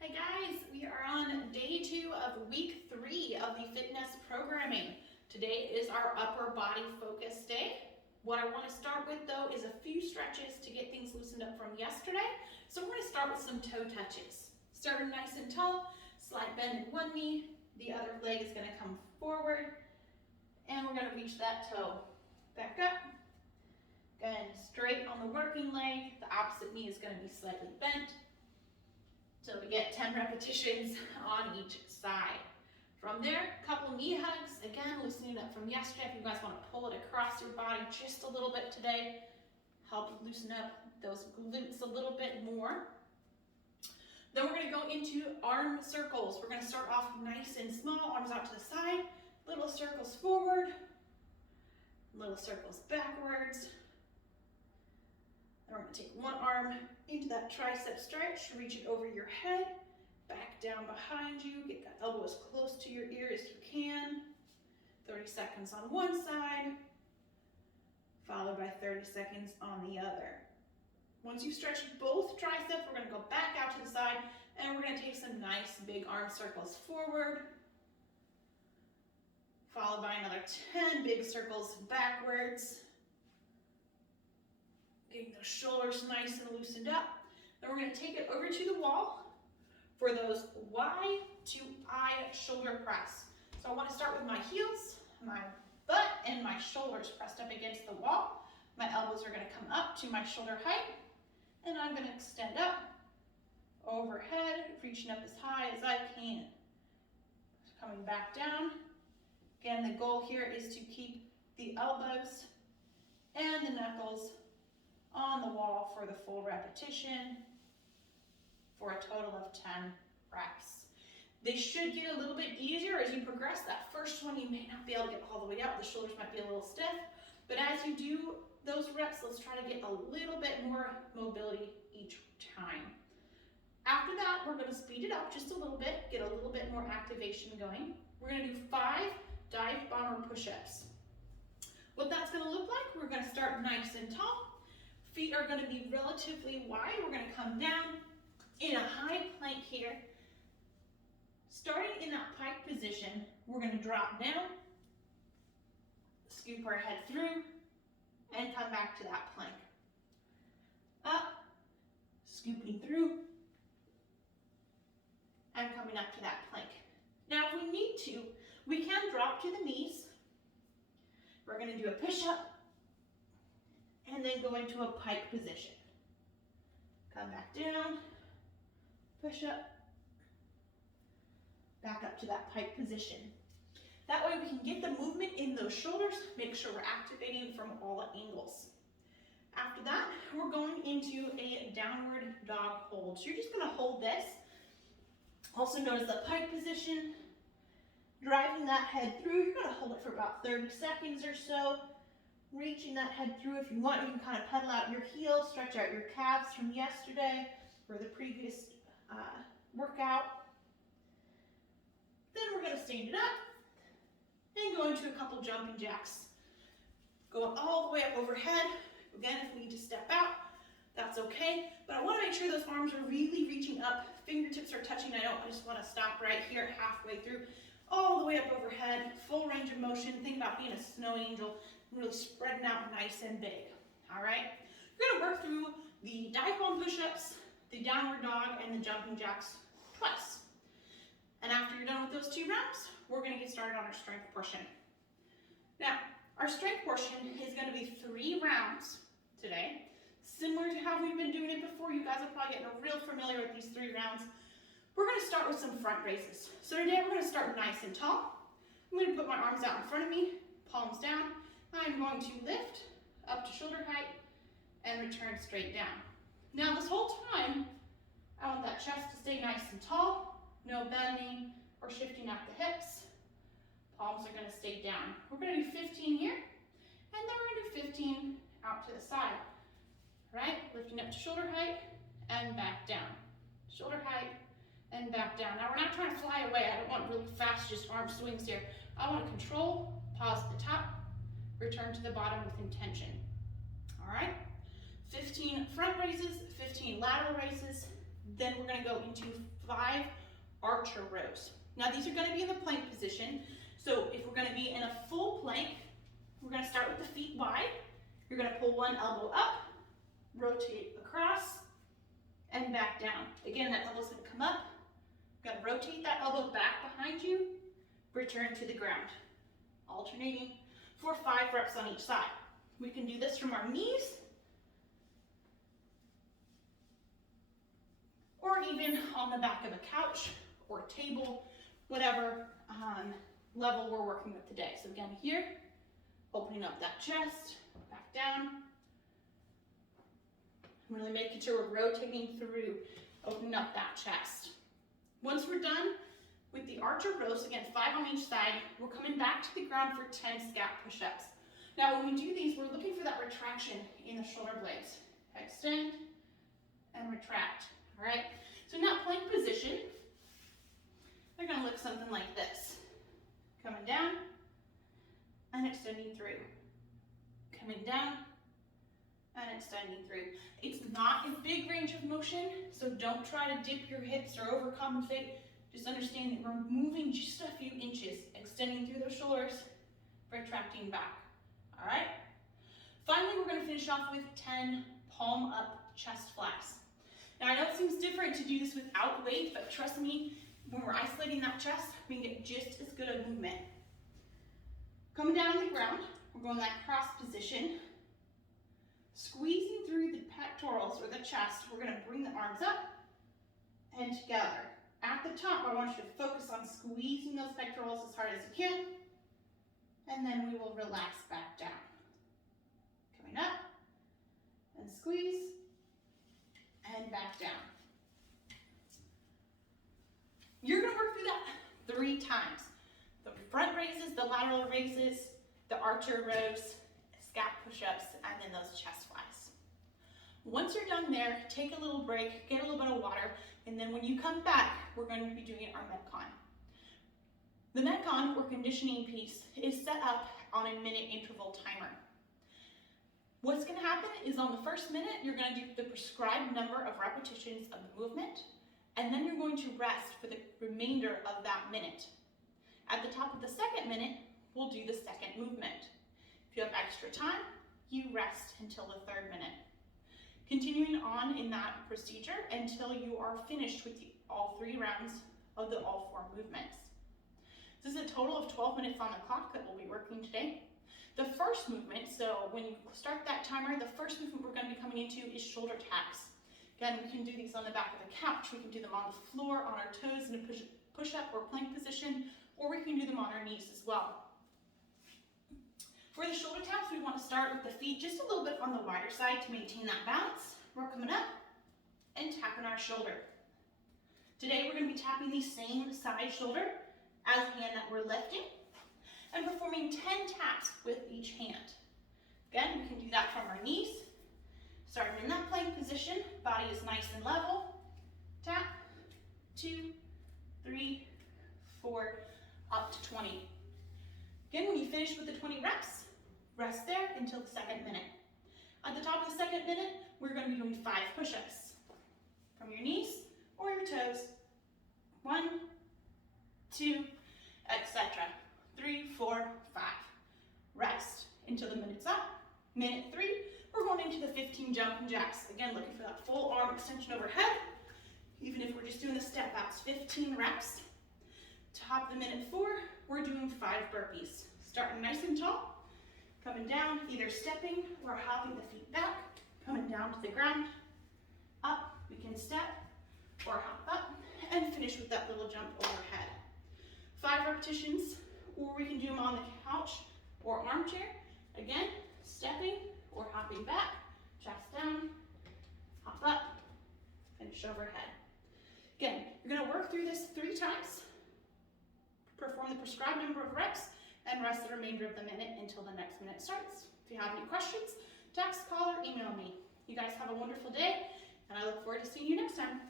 Hey guys, we are on day 2 of week 3 of the fitness programming. Today is our upper body focus day. What I want to start with though is a few stretches to get things loosened up from yesterday. So we're going to start with some toe touches. Starting nice and tall, slight bend in one knee, the other leg is going to come forward, and we're going to reach that toe back up. Again, straight on the working leg, the opposite knee is going to be slightly bent. So we get 10 repetitions on each side. From there, a couple knee hugs. Again, loosening up from yesterday. If you guys want to pull it across your body just a little bit today, help loosen up those glutes a little bit more. Then we're going to go into arm circles. We're going to start off nice and small, arms out to the side, little circles forward, little circles backwards. And we're going to take one arm into that tricep stretch, reach it over your head, back down behind you, get that elbow as close to your ear as you can. 30 seconds on one side, followed by 30 seconds on the other. Once you stretch both triceps, we're going to go back out to the side, and we're going to take some nice big arm circles forward, followed by another 10 big circles backwards. Getting those shoulders nice and loosened up. Then we're going to take it over to the wall for those Y to I shoulder press. So I want to start with my heels, my butt, and my shoulders pressed up against the wall. My elbows are going to come up to my shoulder height, and I'm going to extend up, overhead, reaching up as high as I can. Coming back down. Again, the goal here is to keep the elbows and the knuckles on the wall for the full repetition for a total of 10 reps. They should get a little bit easier as you progress. That first one, you may not be able to get all the way up. The shoulders might be a little stiff, but as you do those reps, let's try to get a little bit more mobility each time. After that, we're going to speed it up just a little bit, get a little bit more activation going. We're going to do 5 dive bomber push-ups. What that's going to look like, we're going to start nice and tall. Feet are going to be relatively wide. We're going to come down in a high plank here. Starting in that pike position, we're going to drop down, scoop our head through, and come back to that plank. Up, scooping through, and coming up to that plank. Now, if we need to, we can drop to the knees. We're going to do a push-up, and then go into a pike position. Come back down, push up, back up to that pike position. That way we can get the movement in those shoulders, make sure we're activating from all angles. After that, we're going into a downward dog hold. So you're just gonna hold this, also known as the pike position, driving that head through. You're gonna hold it for about 30 seconds or so. Reaching that head through. If you want, you can kind of pedal out your heels, stretch out your calves from yesterday or the previous workout. Then we're going to stand it up and go into a couple jumping jacks. Going all the way up overhead. Again, if we need to step out, that's okay. But I want to make sure those arms are really reaching up. Fingertips are touching. I just want to stop right here halfway through. All the way up overhead, full range of motion. Think about being a snow angel, really spreading out nice and big. All right, we're gonna work through the dive bomb push-ups, the downward dog, and the jumping jacks twice. And after you're done with those 2 rounds, we're gonna get started on our strength portion. Now, our strength portion is gonna be 3 rounds today. Similar to how we've been doing it before, you guys are probably getting real familiar with these 3 rounds. We're going to start with some front raises. So today we're going to start nice and tall. I'm going to put my arms out in front of me, palms down. I'm going to lift up to shoulder height and return straight down. Now this whole time, I want that chest to stay nice and tall, no bending or shifting out the hips. Palms are going to stay down. We're going to do 15 here, and then we're going to do 15 out to the side. All right, lifting up to shoulder height and back down. Shoulder height and back down. Now we're not trying to fly away. I don't want really fast just arm swings here. I want to control, pause at the top, return to the bottom with intention. All right, 15 front raises, 15 lateral raises, Then we're gonna go into 5 archer rows. Now these are gonna be in the plank position. So if we're gonna be in a full plank, we're gonna start with the feet wide. You're gonna pull one elbow up, rotate across, and back down. Again, that elbow's gonna come up. You're gonna rotate that elbow back behind you, return to the ground. Alternating for 5 reps on each side. We can do this from our knees, or even on the back of a couch or table, whatever level we're working with today. So again, here, opening up that chest, back down. Really making sure we're rotating through, opening up that chest. Once we're done with the archer rows, again, 5 on each side, we're coming back to the ground for 10 scap push-ups. Now, when we do these, we're looking for that retraction in the shoulder blades. Extend and retract, all right? So in that plank position, they're gonna look something like this. Coming down and extending through. Coming down and extending through. It's not a big range of motion, so don't try to dip your hips or overcompensate. Just understand that we're moving just a few inches, extending through those shoulders, retracting back, all right? Finally, we're gonna finish off with 10 palm up chest flies. Now, I know it seems different to do this without weight, but trust me, when we're isolating that chest, we can get just as good a movement. Coming down on the ground, we're going that cross position, squeezing through the pectorals or the chest. We're gonna bring the arms up and together. At the top, I want you to focus on squeezing those pectorals as hard as you can, and then we will relax back down. Coming up, and squeeze, and back down. You're gonna work through that 3 times. The front raises, the lateral raises, the archer rows, scap push-ups, and then those chest flies. Once you're done there, take a little break, get a little bit of water, and then when you come back, we're going to be doing our Metcon. The Metcon, or conditioning piece, is set up on a minute interval timer. What's gonna happen is on the first minute, you're gonna do the prescribed number of repetitions of the movement, and then you're going to rest for the remainder of that minute. At the top of the second minute, we'll do the second movement. If you have extra time, you rest until the 3rd minute. Continuing on in that procedure until you are finished with all 3 rounds of the all 4 movements. This is a total of 12 minutes on the clock that we'll be working today. The first movement, so when you start that timer, the first movement we're going to be coming into is shoulder taps. Again, we can do these on the back of the couch, we can do them on the floor, on our toes in a push-up or plank position, or we can do them on our knees as well. For the shoulder taps, we want to start with the feet just a little bit on the wider side to maintain that balance. We're coming up and tapping our shoulder. Today, we're going to be tapping the same side shoulder as the hand that we're lifting and performing 10 taps with each hand. Again, we can do that from our knees. Starting in that plank position, body is nice and level. Tap, 2, 3, 4, up to 20. Again, when you finish with the 20 reps, rest there until the 2nd minute. At the top of the 2nd minute, we're going to be doing 5 push-ups from your knees or your toes. 1, 2, etc. 3, 4, 5. Rest until the minute's up. Minute 3, we're going into the 15 jumping jacks. Again, looking for that full arm extension overhead. Even if we're just doing the step outs, 15 reps. Top of the minute 4, we're doing 5 burpees. Starting nice and tall, coming down, either stepping or hopping the feet back, coming down to the ground, up, we can step or hop up, and finish with that little jump overhead. 5 repetitions, or we can do them on the couch or armchair. Again, stepping or hopping back, chest down, hop up, finish overhead. Again, you're gonna work through this 3 times, perform the prescribed number of reps, and rest the remainder of the minute until the next minute starts. If you have any questions, text, call, or email me. You guys have a wonderful day, and I look forward to seeing you next time.